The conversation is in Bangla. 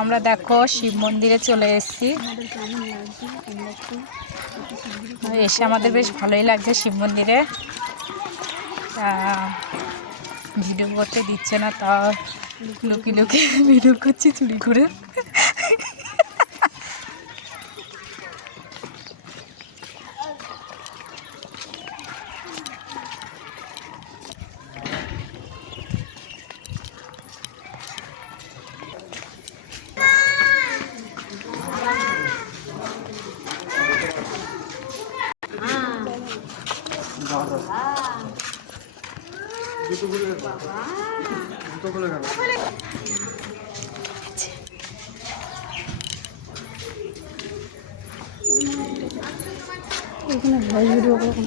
আমরা দেখো শিব মন্দিরে চলে এসেছি। এসে আমাদের বেশ ভালোই লাগছে শিব মন্দিরে। তা ভিডিও করতে দিচ্ছে না তা লুকি লুকি ভিডিও করছি চুরি করে। এখানে ভয় ভিডিও করে।